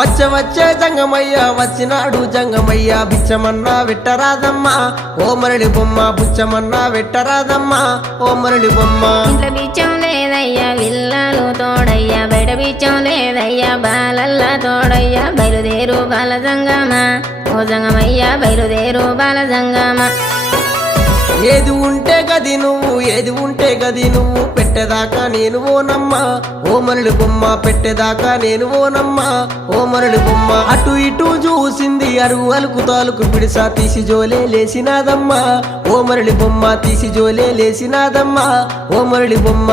వచ్చే జంగమయ్య వచ్చినాడు జంగమయ్య బిచ్చమన్నా వెట్టరాదమ్మా ఓ మరళి బొమ్మ బుచ్చమన్నా వెట్టరాదమ్మా ఓ మరళి బొమ్మ. ఇంట్లో బిచ్చం లేదయ్యా విల్లాలు తోడయ్యా బయట బిచ్చం లేదయ్యా బాలల్లా తోడయ్యా బయలుదేరు బాల జంగమా ఓ జంగమయ్యా బయలుదేరు బాల జంగమా. ఏది ఉంటే గది నువ్వు ఏది ఉంటే గది నువ్వు పెట్టేదాకా నేను ఓనమ్మా ఓ మరళి బొమ్మ పెట్టేదాకా నేను ఓనమ్మా ఓ మరళి బొమ్మ. అటు ఇటు చూసింది అరుగు అలుకు తాలుకు పిడిసా తీసి జోలే లేసినాదమ్మా ఓ మరళి బొమ్మ తీసి జోలే లేసినాదమ్మా ఓ మరళి బొమ్మ.